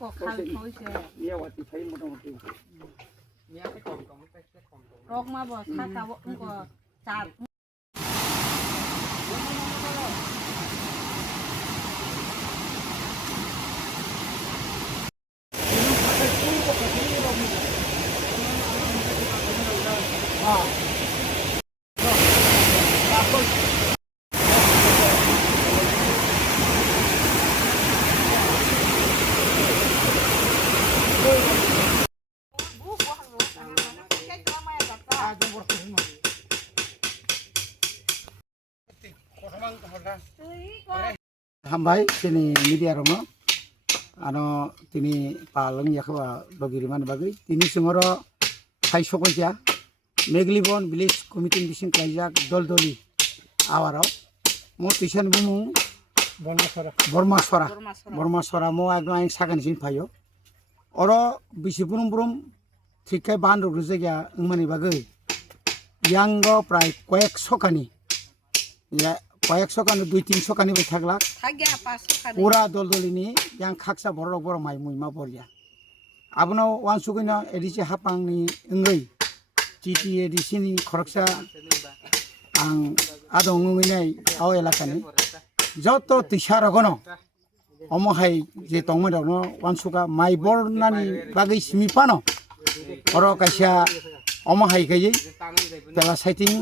ก็ข้าวเขาเสีย เนี่ยว่าที่ใช้หมดทั้งหมดเลย รอกมาบอกถ้าเขาก็จัด Hambai sini media romo ano tini palang yakwa bagiriman bagi tini sumoro hai sokoja Meglibon village committee bising kaijak doldoli awaro mo tisan bumu bormasora mo agno aing sakan sin payo oro bisi burum thikai ban rujega ngmani bagi yango prai koyek sokani ya কয়েকশো কানি 2-300 কানি বে থাকলা পুরা দলদলিনি yang khaksa borok borok mai muima boria abno wansugina edisi hapangni ngei titi edisini khoroksa ang adong ngai aw elakani joto tisaragono omohai je tongmano wansuga mai bornani bagi simipano oro kaisa omohai kai tela sighting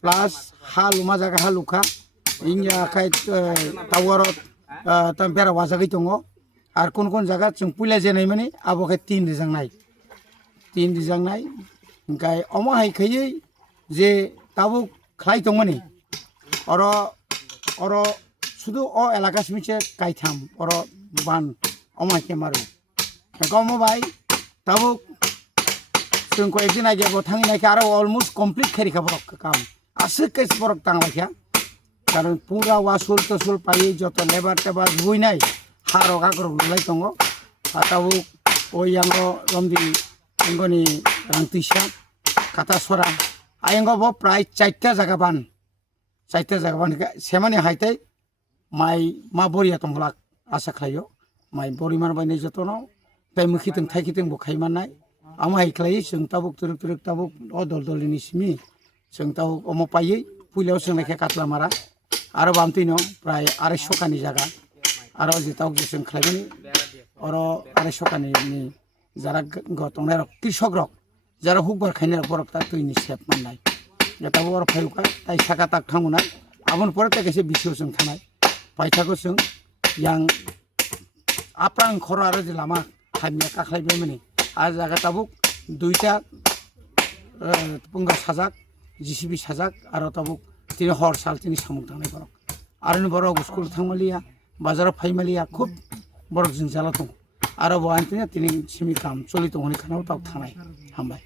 plus haluma jaga haluka Inya kai tawarot tampera wasagai tongo ar kon jaga chung pula jenai mani abo kai 3 rijang nai kai omo hai khai je tabu khlai tongmani oro sudu o elaka smiche kai tham oro ban omo ke maru komo bai tabu chung ko ekdin age bo thangi nai aro almost complete khari khaborok kam asik kes borok tangla কারণ পুরা ওয়াসুল তসুল পাই যত labour টেবার বই নাই হারো কাকর গুলাই দङ তাও ওই আঙ্গ রমদি আঙ্গনি রাংতিসা কাটা সরা আঙ্গ ব প্রায় 4টা জায়গা বান সেমানে হাইতাই মাই মা বরিয়া তংলাক আশা খাইयो মাই বরিমান বাইনে যতন তাই মুখিতং থাইখিতং বখাইমান নাই আমা হাইख्लाय जों ताबुक तुरुक ताबुक अदल दलिनि सिमी जों ताव अम पायै पुलियाव सोंनायखा काटला मारा आरो बामतिनो प्राय 250 कानि जागा आरो जिताव जों खालामनि अरो 250 कानि जारा गतंनाय कृषक रक जारा हुकबार खायनाय बरक ता तुइनि सेप माननाय जेताव अर फायुका ताइ साका ताक थांगुना आबन परे ताकेसे बिसियो जों थानाय पाइथाखौ जों यां आप्रां खर आरो जिलामा खायमिया काखलायबे माने आ जागा ताबुक दुइटा पुंगा साजाक जिसिबि साजाक आरो ताबुक তিনি হর সাল তিনি সামুক থাंनाय বরক आरो बरक स्कुल थांमालिया बाजाराव फायमालिया खूब बरक जों जाला दं आरो बायनतिना তিনি सिमि काम चलि दंनि खानाव ताव थानाय हामबाय